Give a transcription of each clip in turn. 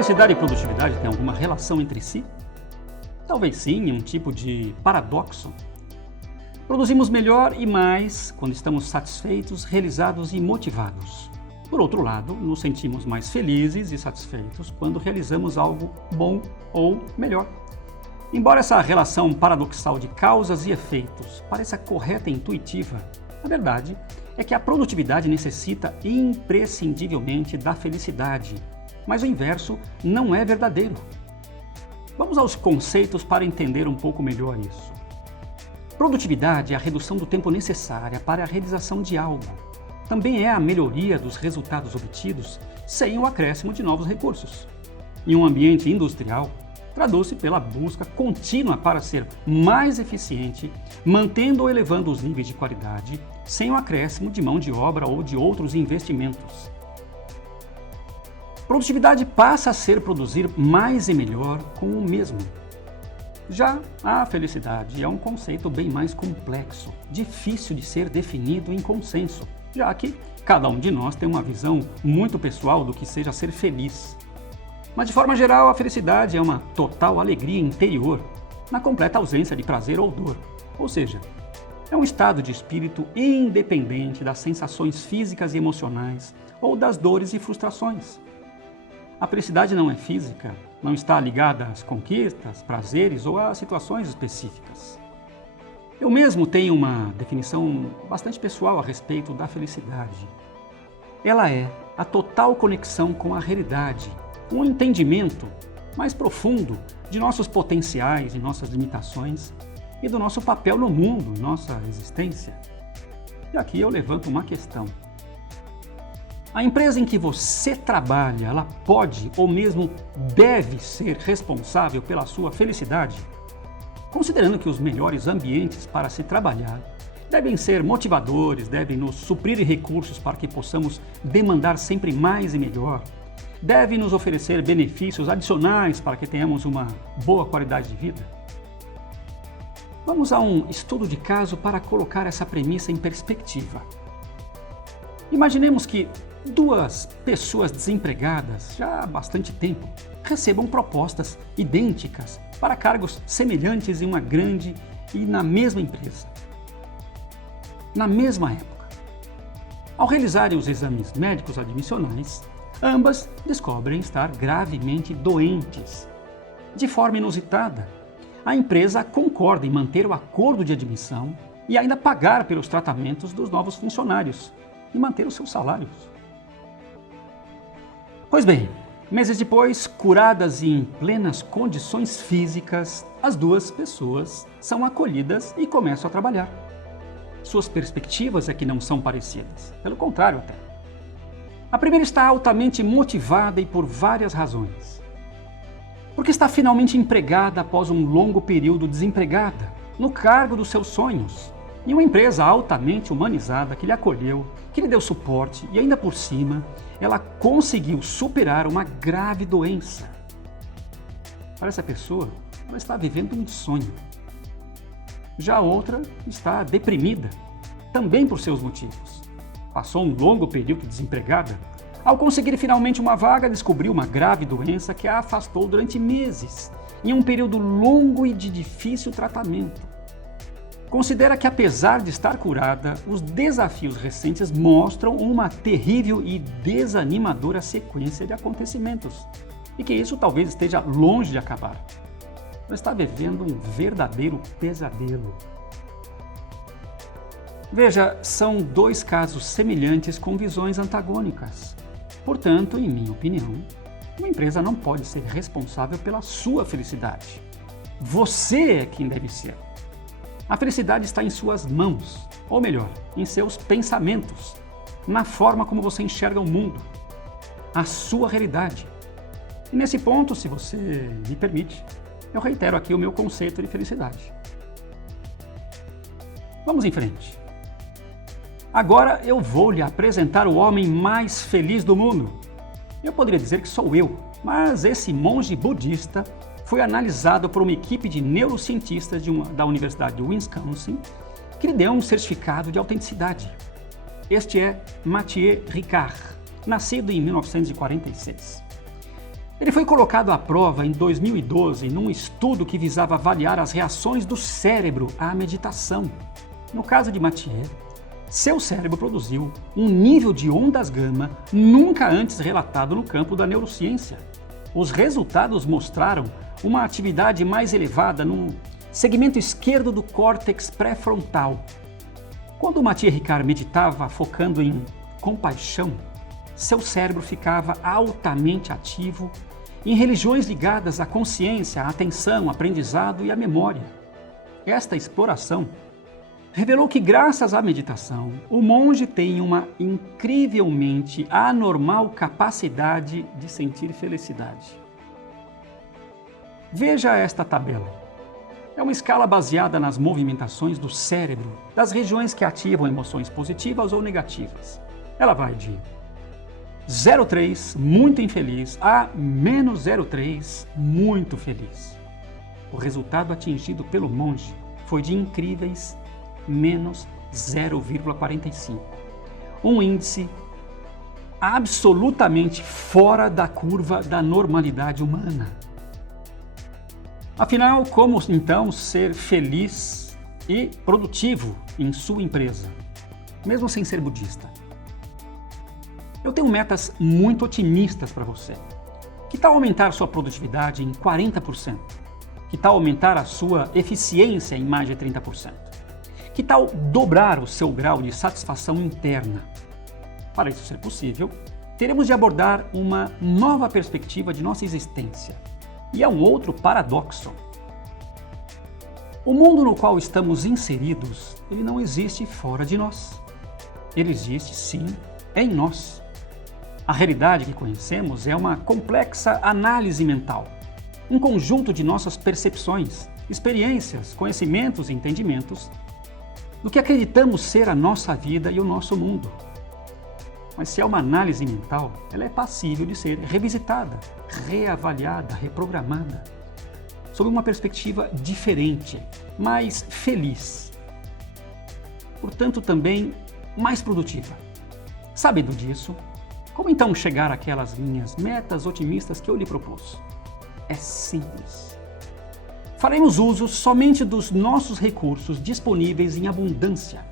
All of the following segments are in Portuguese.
Felicidade e produtividade têm alguma relação entre si? Talvez sim, um tipo de paradoxo. Produzimos melhor e mais quando estamos satisfeitos, realizados e motivados. Por outro lado, nos sentimos mais felizes e satisfeitos quando realizamos algo bom ou melhor. Embora essa relação paradoxal de causas e efeitos pareça correta e intuitiva, a verdade é que a produtividade necessita imprescindivelmente da felicidade, mas o inverso não é verdadeiro. Vamos aos conceitos para entender um pouco melhor isso. Produtividade é a redução do tempo necessária para a realização de algo. Também é a melhoria dos resultados obtidos sem o acréscimo de novos recursos. Em um ambiente industrial, traduz-se pela busca contínua para ser mais eficiente, mantendo ou elevando os níveis de qualidade, sem o acréscimo de mão de obra ou de outros investimentos. Produtividade passa a ser produzir mais e melhor com o mesmo. Já a felicidade é um conceito bem mais complexo, difícil de ser definido em consenso, já que cada um de nós tem uma visão muito pessoal do que seja ser feliz. Mas de forma geral, a felicidade é uma total alegria interior, na completa ausência de prazer ou dor. Ou seja, é um estado de espírito independente das sensações físicas e emocionais ou das dores e frustrações. A felicidade não é física, não está ligada às conquistas, prazeres ou a situações específicas. Eu mesmo tenho uma definição bastante pessoal a respeito da felicidade. Ela é a total conexão com a realidade, um entendimento mais profundo de nossos potenciais e nossas limitações e do nosso papel no mundo, nossa existência. E aqui eu levanto uma questão. A empresa em que você trabalha, ela pode ou mesmo deve ser responsável pela sua felicidade? Considerando que os melhores ambientes para se trabalhar devem ser motivadores, devem nos suprir recursos para que possamos demandar sempre mais e melhor, devem nos oferecer benefícios adicionais para que tenhamos uma boa qualidade de vida? Vamos a um estudo de caso para colocar essa premissa em perspectiva. Imaginemos que duas pessoas desempregadas já há bastante tempo recebam propostas idênticas para cargos semelhantes em uma grande e na mesma empresa, na mesma época. Ao realizarem os exames médicos admissionais, ambas descobrem estar gravemente doentes. De forma inusitada, a empresa concorda em manter o acordo de admissão e ainda pagar pelos tratamentos dos novos funcionários e manter os seus salários. Pois bem, meses depois, curadas e em plenas condições físicas, as duas pessoas são acolhidas e começam a trabalhar. Suas perspectivas é que não são parecidas, pelo contrário até. A primeira está altamente motivada e por várias razões. Porque está finalmente empregada após um longo período desempregada, no cargo dos seus sonhos, em uma empresa altamente humanizada que lhe acolheu, que lhe deu suporte e ainda por cima, ela conseguiu superar uma grave doença. Para essa pessoa, ela está vivendo um sonho. Já a outra está deprimida, também por seus motivos. Passou um longo período desempregada. Ao conseguir finalmente uma vaga, descobriu uma grave doença que a afastou durante meses, em um período longo e de difícil tratamento. Considera que, apesar de estar curada, os desafios recentes mostram uma terrível e desanimadora sequência de acontecimentos, e que isso talvez esteja longe de acabar. Ela está vivendo um verdadeiro pesadelo. Veja, são dois casos semelhantes com visões antagônicas. Portanto, em minha opinião, uma empresa não pode ser responsável pela sua felicidade. Você é quem deve ser. A felicidade está em suas mãos, ou melhor, em seus pensamentos, na forma como você enxerga o mundo, a sua realidade. E nesse ponto, se você me permite, eu reitero aqui o meu conceito de felicidade. Vamos em frente. Agora eu vou lhe apresentar o homem mais feliz do mundo. Eu poderia dizer que sou eu, mas esse monge budista foi analisado por uma equipe de neurocientistas da Universidade de Wisconsin, que lhe deu um certificado de autenticidade. Este é Mathieu Ricard, nascido em 1946. Ele foi colocado à prova em 2012 num estudo que visava avaliar as reações do cérebro à meditação. No caso de Mathieu, seu cérebro produziu um nível de ondas gama nunca antes relatado no campo da neurociência. Os resultados mostraram uma atividade mais elevada no segmento esquerdo do córtex pré-frontal. Quando Mathieu Ricard meditava focando em compaixão, seu cérebro ficava altamente ativo em regiões ligadas à consciência, à atenção, ao aprendizado e à memória. Esta exploração revelou que, graças à meditação, o monge tem uma incrivelmente anormal capacidade de sentir felicidade. Veja esta tabela. É uma escala baseada nas movimentações do cérebro, das regiões que ativam emoções positivas ou negativas. Ela vai de 0,3, muito infeliz, a menos 0,3, muito feliz. O resultado atingido pelo monge foi de incríveis menos 0,45. Um índice absolutamente fora da curva da normalidade humana. Afinal, como então ser feliz e produtivo em sua empresa, mesmo sem ser budista? Eu tenho metas muito otimistas para você. Que tal aumentar sua produtividade em 40%? Que tal aumentar a sua eficiência em mais de 30%? Que tal dobrar o seu grau de satisfação interna? Para isso ser possível, teremos de abordar uma nova perspectiva de nossa existência. E é um outro paradoxo. O mundo no qual estamos inseridos, ele não existe fora de nós. Ele existe, sim, em nós. A realidade que conhecemos é uma complexa análise mental, um conjunto de nossas percepções, experiências, conhecimentos e entendimentos do que acreditamos ser a nossa vida e o nosso mundo. Mas se é uma análise mental, ela é passível de ser revisitada, reavaliada, reprogramada, sob uma perspectiva diferente, mais feliz. Portanto, também mais produtiva. Sabendo disso, como então chegar àquelas minhas metas otimistas que eu lhe propus? É simples. Faremos uso somente dos nossos recursos disponíveis em abundância.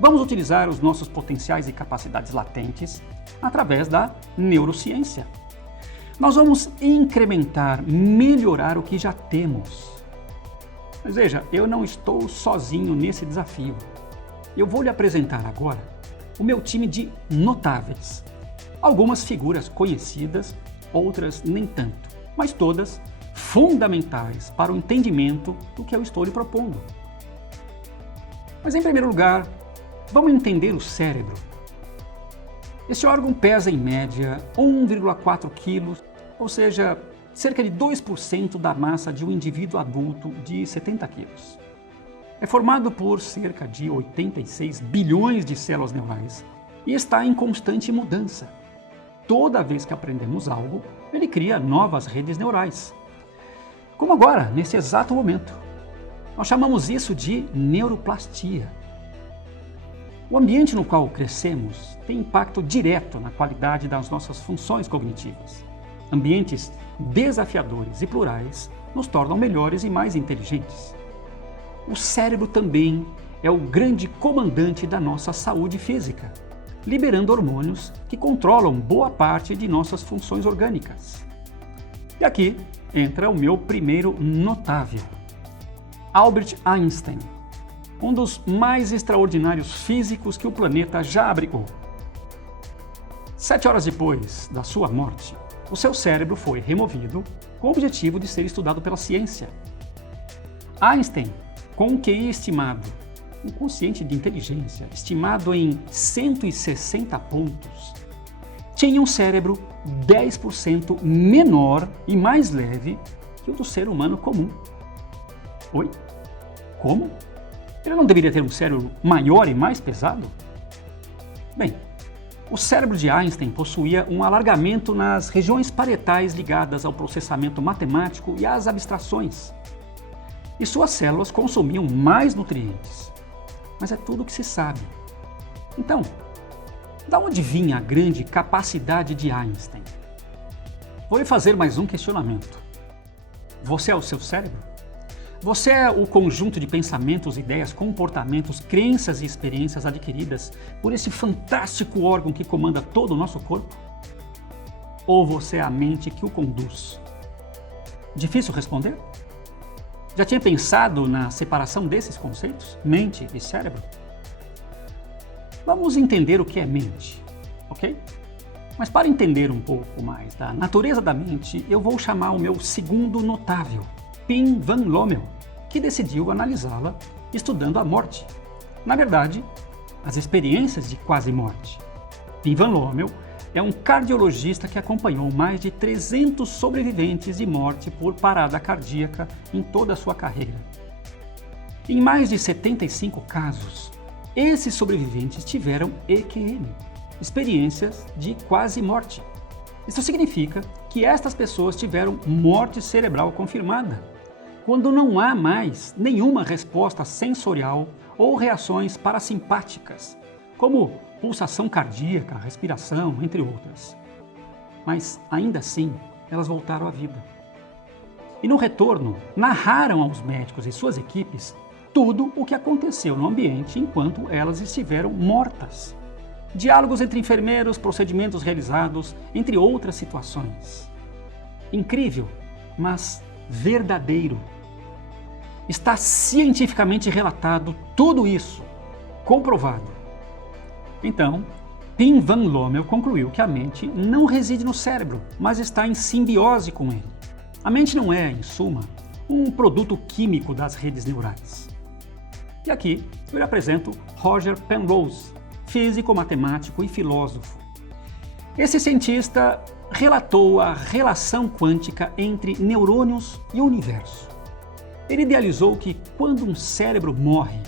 Vamos utilizar os nossos potenciais e capacidades latentes através da neurociência. Nós vamos incrementar, melhorar o que já temos. Mas veja, eu não estou sozinho nesse desafio. Eu vou lhe apresentar agora o meu time de notáveis. Algumas figuras conhecidas, outras nem tanto, mas todas fundamentais para o entendimento do que eu estou lhe propondo. Mas em primeiro lugar, vamos entender o cérebro. Esse órgão pesa em média 1,4 quilos, ou seja, cerca de 2% da massa de um indivíduo adulto de 70 quilos. É formado por cerca de 86 bilhões de células neurais e está em constante mudança. Toda vez que aprendemos algo, ele cria novas redes neurais. Como agora, nesse exato momento. Nós chamamos isso de neuroplastia. O ambiente no qual crescemos tem impacto direto na qualidade das nossas funções cognitivas. Ambientes desafiadores e plurais nos tornam melhores e mais inteligentes. O cérebro também é o grande comandante da nossa saúde física, liberando hormônios que controlam boa parte de nossas funções orgânicas. E aqui entra o meu primeiro notável, Albert Einstein, um dos mais extraordinários físicos que o planeta já abrigou. 7 horas depois da sua morte, o seu cérebro foi removido com o objetivo de ser estudado pela ciência. Einstein, com um QI estimado, um quociente de inteligência estimado em 160 pontos, tinha um cérebro 10% menor e mais leve que o do ser humano comum. Oi? Como? Ele não deveria ter um cérebro maior e mais pesado? Bem, o cérebro de Einstein possuía um alargamento nas regiões parietais ligadas ao processamento matemático e às abstrações. E suas células consumiam mais nutrientes. Mas é tudo o que se sabe. Então, da onde vinha a grande capacidade de Einstein? vou lhe fazer mais um questionamento. Você é o seu cérebro? Você é o conjunto de pensamentos, ideias, comportamentos, crenças e experiências adquiridas por esse fantástico órgão que comanda todo o nosso corpo? Ou você é a mente que o conduz? Difícil responder? Já tinha pensado na separação desses conceitos, mente e cérebro? Vamos entender o que é mente, ok? Mas para entender um pouco mais da natureza da mente, eu vou chamar o meu segundo notável, Pim Van Lommel, que decidiu analisá-la estudando a morte. Na verdade, as experiências de quase-morte. Pim Van Lommel é um cardiologista que acompanhou mais de 300 sobreviventes de morte por parada cardíaca em toda a sua carreira. Em mais de 75 casos, esses sobreviventes tiveram EQM, experiências de quase-morte. Isso significa que estas pessoas tiveram morte cerebral confirmada, quando não há mais nenhuma resposta sensorial ou reações parasimpáticas, como pulsação cardíaca, respiração, entre outras. Mas, ainda assim, elas voltaram à vida. E no retorno, narraram aos médicos e suas equipes tudo o que aconteceu no ambiente enquanto elas estiveram mortas. Diálogos entre enfermeiros, procedimentos realizados, entre outras situações. Incrível, mas verdadeiro. Está cientificamente relatado tudo isso, comprovado. Então, Pim Van Lommel concluiu que a mente não reside no cérebro, mas está em simbiose com ele. A mente não é, em suma, um produto químico das redes neurais. E aqui eu lhe apresento Roger Penrose, físico, matemático e filósofo. Esse cientista relatou a relação quântica entre neurônios e o universo. Ele idealizou que quando um cérebro morre,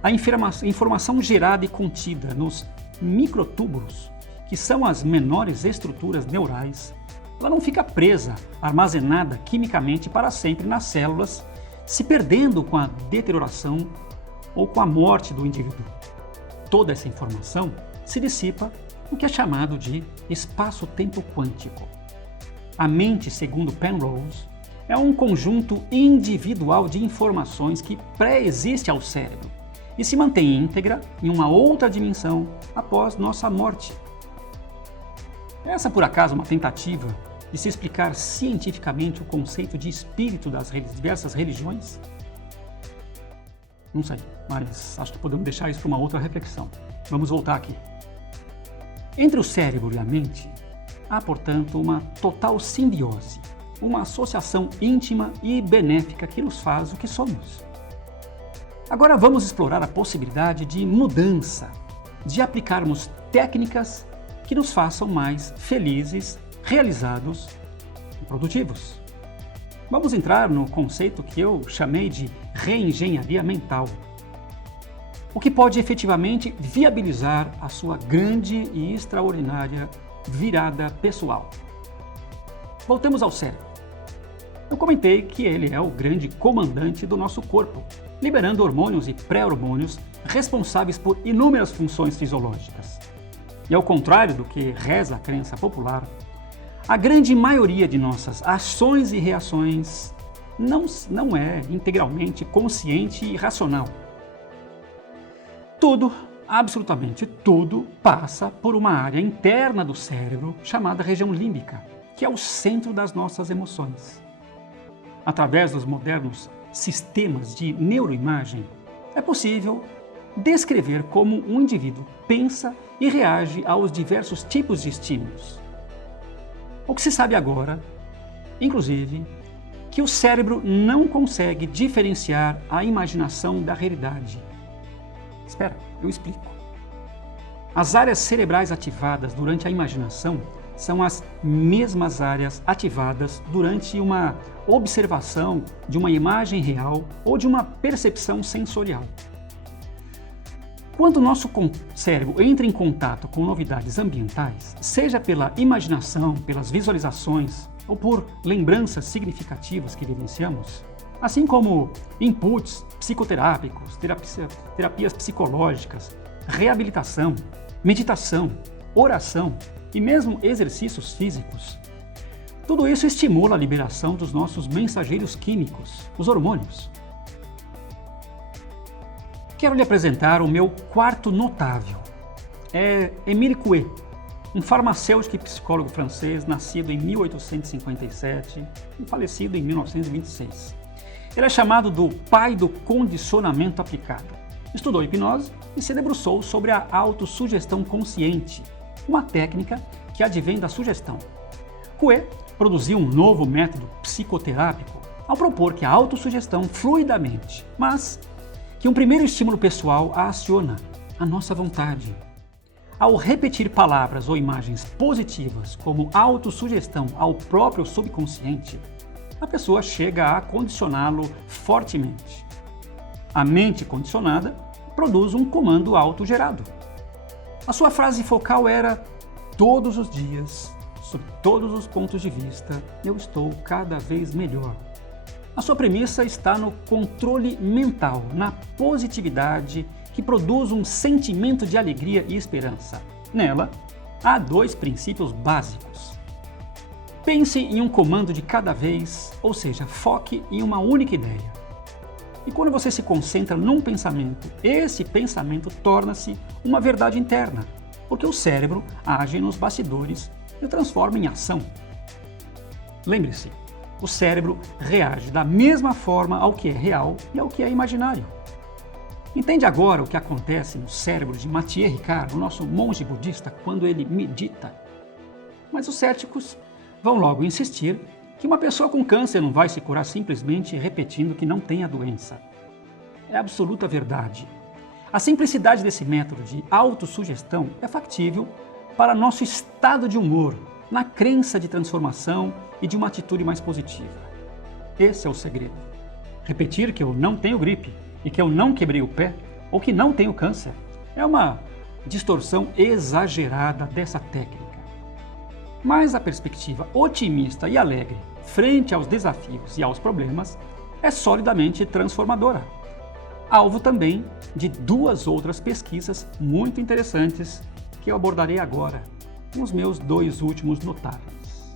a informação gerada e contida nos microtúbulos, que são as menores estruturas neurais, ela não fica presa, armazenada quimicamente para sempre nas células, se perdendo com a deterioração ou com a morte do indivíduo. Toda essa informação se dissipa no que é chamado de espaço-tempo quântico. A mente, segundo Penrose, é um conjunto individual de informações que pré-existe ao cérebro e se mantém íntegra em uma outra dimensão após nossa morte. Essa, por acaso, é uma tentativa de se explicar cientificamente o conceito de espírito das diversas religiões? Não sei, mas acho que podemos deixar isso para uma outra reflexão. Vamos voltar aqui. Entre o cérebro e a mente, há, portanto, uma total simbiose, uma associação íntima e benéfica que nos faz o que somos. Agora vamos explorar a possibilidade de mudança, de aplicarmos técnicas que nos façam mais felizes, realizados e produtivos. Vamos entrar no conceito que eu chamei de reengenharia mental, o que pode efetivamente viabilizar a sua grande e extraordinária virada pessoal. Voltemos ao cérebro. Eu comentei que ele é o grande comandante do nosso corpo, liberando hormônios e pré-hormônios responsáveis por inúmeras funções fisiológicas. E ao contrário do que reza a crença popular, a grande maioria de nossas ações e reações não é integralmente consciente e racional. Tudo, absolutamente tudo, passa por uma área interna do cérebro chamada região límbica, que é o centro das nossas emoções. Através dos modernos sistemas de neuroimagem, é possível descrever como um indivíduo pensa e reage aos diversos tipos de estímulos. O que se sabe agora, inclusive, que o cérebro não consegue diferenciar a imaginação da realidade. Espera, eu explico. As áreas cerebrais ativadas durante a imaginação são as mesmas áreas ativadas durante uma observação de uma imagem real ou de uma percepção sensorial. Quando o nosso cérebro entra em contato com novidades ambientais, seja pela imaginação, pelas visualizações ou por lembranças significativas que vivenciamos, assim como inputs psicoterápicos, terapias psicológicas, reabilitação, meditação, oração e mesmo exercícios físicos, Tudo isso estimula a liberação dos nossos mensageiros químicos, os hormônios. Quero lhe apresentar o meu quarto notável. É Émile Coué, um farmacêutico e psicólogo francês, nascido em 1857 e falecido em 1926. Ele é chamado do pai do condicionamento aplicado. Estudou hipnose e se debruçou sobre a autossugestão consciente, uma técnica que advém da sugestão. Coué produziu um novo método psicoterápico ao propor que a autossugestão flui da mente, mas que um primeiro estímulo pessoal a aciona, a nossa vontade. Ao repetir palavras ou imagens positivas como autossugestão ao próprio subconsciente, a pessoa chega a condicioná-lo fortemente. A mente condicionada produz um comando autogerado. A sua frase focal era: todos os dias, sob todos os pontos de vista, eu estou cada vez melhor. A sua premissa está no controle mental, na positividade que produz um sentimento de alegria e esperança. Nela, há dois princípios básicos. Pense em um comando de cada vez, ou seja, foque em uma única ideia. E quando você se concentra num pensamento, esse pensamento torna-se uma verdade interna, porque o cérebro age nos bastidores e o transforma em ação. Lembre-se, o cérebro reage da mesma forma ao que é real e ao que é imaginário. Entende agora o que acontece no cérebro de Matthieu Ricard, o nosso monge budista, quando ele medita? Mas os céticos vão logo insistir que uma pessoa com câncer não vai se curar simplesmente repetindo que não tem a doença. É absoluta verdade. A simplicidade desse método de autossugestão é factível para nosso estado de humor, na crença de transformação e de uma atitude mais positiva. Esse é o segredo. Repetir que eu não tenho gripe e que eu não quebrei o pé ou que não tenho câncer é uma distorção exagerada dessa técnica. Mas a perspectiva otimista e alegre frente aos desafios e aos problemas é solidamente transformadora. Alvo também de duas outras pesquisas muito interessantes que eu abordarei agora, nos meus dois últimos notáveis.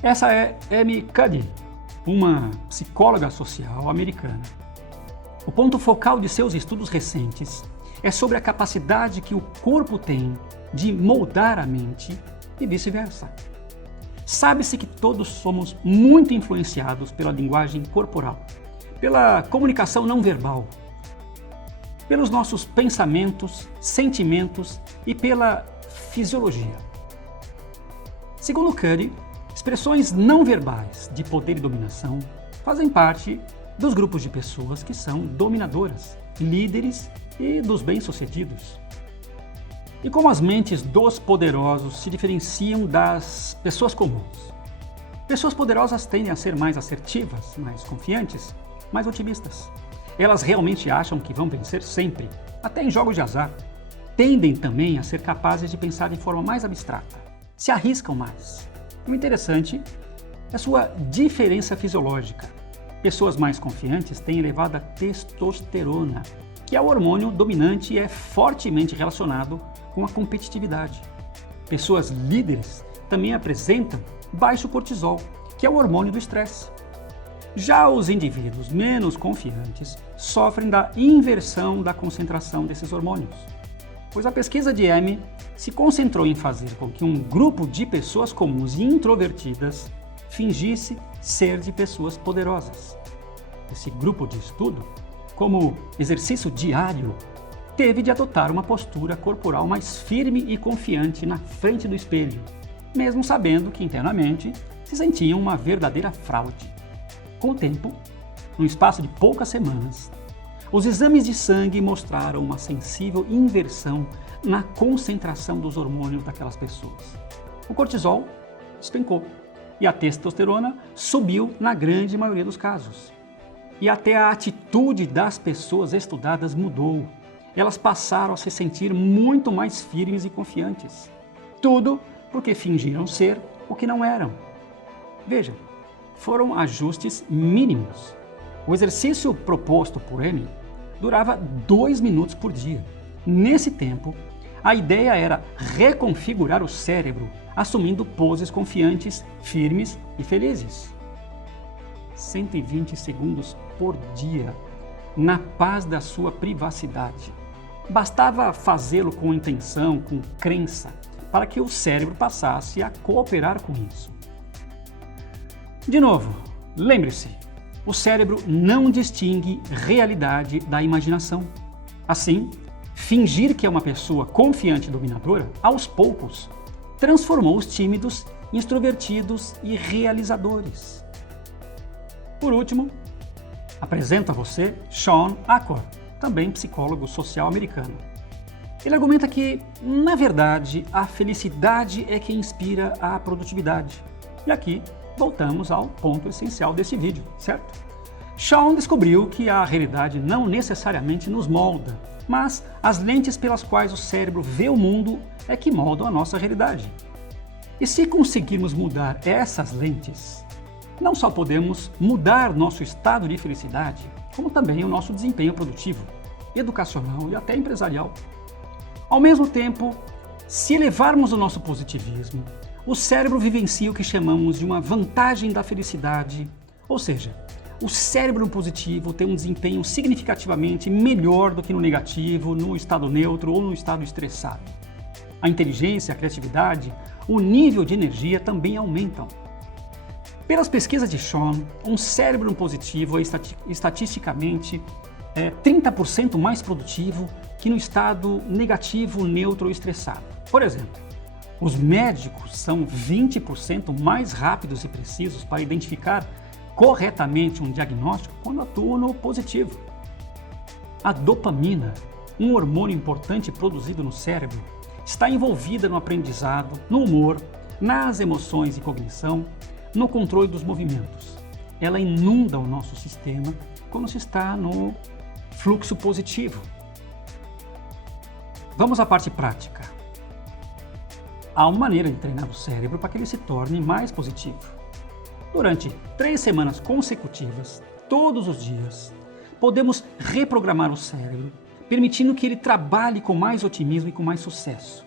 Essa é Amy Cuddy, uma psicóloga social americana. O ponto focal de seus estudos recentes é sobre a capacidade que o corpo tem de moldar a mente e vice-versa. Sabe-se que todos somos muito influenciados pela linguagem corporal, pela comunicação não verbal, pelos nossos pensamentos, sentimentos e pela fisiologia. Segundo Cuddy, expressões não verbais de poder e dominação fazem parte dos grupos de pessoas que são dominadoras, líderes e dos bem-sucedidos. E como as mentes dos poderosos se diferenciam das pessoas comuns? Pessoas poderosas tendem a ser mais assertivas, mais confiantes, mais otimistas. Elas realmente acham que vão vencer sempre, até em jogos de azar. Tendem também a ser capazes de pensar de forma mais abstrata. Se arriscam mais. O interessante é sua diferença fisiológica. Pessoas mais confiantes têm elevada testosterona, que é o hormônio dominante e é fortemente relacionado com a competitividade. Pessoas líderes também apresentam baixo cortisol, que é o hormônio do estresse. Já os indivíduos menos confiantes sofrem da inversão da concentração desses hormônios, pois a pesquisa de Amy se concentrou em fazer com que um grupo de pessoas comuns e introvertidas fingisse ser de pessoas poderosas. Esse grupo de estudo, como exercício diário, teve de adotar uma postura corporal mais firme e confiante na frente do espelho, mesmo sabendo que internamente se sentiam uma verdadeira fraude. Com o tempo, no espaço de poucas semanas, os exames de sangue mostraram uma sensível inversão na concentração dos hormônios daquelas pessoas. O cortisol despencou e a testosterona subiu na grande maioria dos casos. E até a atitude das pessoas estudadas mudou. Elas passaram a se sentir muito mais firmes e confiantes. Tudo porque fingiram ser o que não eram. Veja, foram ajustes mínimos. O exercício proposto por Amy durava 2 minutos por dia. Nesse tempo, A ideia era reconfigurar o cérebro, assumindo poses confiantes, firmes e felizes. 120 segundos por dia, na paz da sua privacidade. Bastava fazê-lo com intenção, com crença, para que o cérebro passasse a cooperar com isso. De novo, lembre-se, o cérebro não distingue realidade da imaginação. Assim, fingir que é uma pessoa confiante e dominadora, aos poucos, transformou os tímidos em extrovertidos e realizadores. Por último, apresento a você Shawn Achor, também psicólogo social americano. Ele argumenta que, na verdade, a felicidade é que inspira a produtividade. E aqui voltamos ao ponto essencial desse vídeo, certo? Shawn descobriu que a realidade não necessariamente nos molda, mas as lentes pelas quais o cérebro vê o mundo é que moldam a nossa realidade. E se conseguirmos mudar essas lentes, não só podemos mudar nosso estado de felicidade, como também o nosso desempenho produtivo, educacional e até empresarial. Ao mesmo tempo, se elevarmos o nosso positivismo, o cérebro vivencia o que chamamos de uma vantagem da felicidade, ou seja, o cérebro positivo tem um desempenho significativamente melhor do que no negativo, no estado neutro ou no estado estressado. A inteligência, a criatividade, o nível de energia também aumentam. Pelas pesquisas de Shawn, um cérebro positivo é estatisticamente 30% mais produtivo que no estado negativo, neutro ou estressado. Por exemplo, os médicos são 20% mais rápidos e precisos para identificar corretamente um diagnóstico quando atuam no positivo. A dopamina, um hormônio importante produzido no cérebro, está envolvida no aprendizado, no humor, nas emoções e cognição, no controle dos movimentos. Ela inunda o nosso sistema quando se está no fluxo positivo. Vamos à parte prática. Há uma maneira de treinar o cérebro para que ele se torne mais positivo. Durante 3 semanas consecutivas, todos os dias, podemos reprogramar o cérebro, permitindo que ele trabalhe com mais otimismo e com mais sucesso.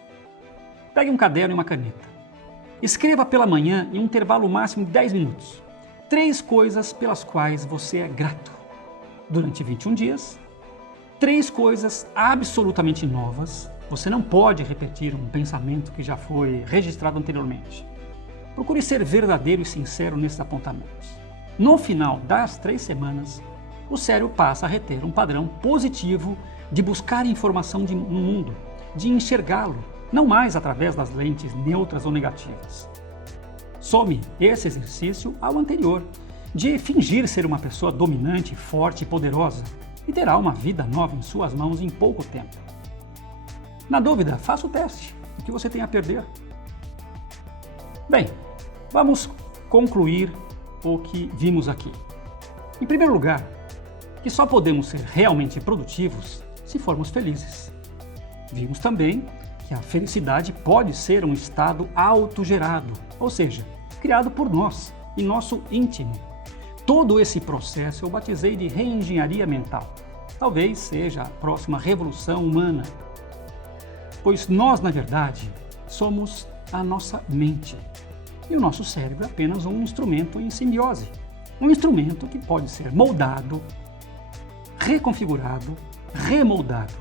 Pegue um caderno e uma caneta. Escreva pela manhã, em um intervalo máximo de 10 minutos, 3 coisas pelas quais você é grato. Durante 21 dias, 3 coisas absolutamente novas. Você não pode repetir um pensamento que já foi registrado anteriormente. Procure ser verdadeiro e sincero nesses apontamentos. No final das 3 semanas, o cérebro passa a reter um padrão positivo de buscar informação no mundo, de enxergá-lo, não mais através das lentes neutras ou negativas. Some esse exercício ao anterior, de fingir ser uma pessoa dominante, forte e poderosa, e terá uma vida nova em suas mãos em pouco tempo. Na dúvida, faça o teste. O que você tem a perder? Bem, vamos concluir o que vimos aqui. Em primeiro lugar, que só podemos ser realmente produtivos se formos felizes. Vimos também que a felicidade pode ser um estado autogerado, ou seja, criado por nós, em nosso íntimo. Todo esse processo eu batizei de reengenharia mental. Talvez seja a próxima revolução humana, pois nós, na verdade, somos a nossa mente. E o nosso cérebro é apenas um instrumento em simbiose. Um instrumento que pode ser moldado, reconfigurado, remoldado.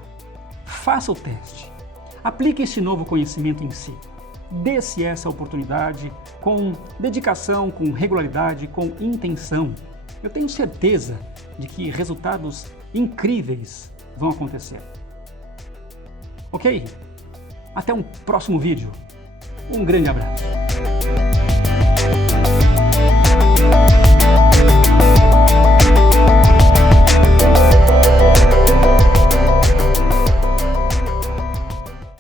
Faça o teste. Aplique esse novo conhecimento em si. Dê-se essa oportunidade com dedicação, com regularidade, com intenção. Eu tenho certeza de que resultados incríveis vão acontecer. Ok? Até um próximo vídeo. Um grande abraço.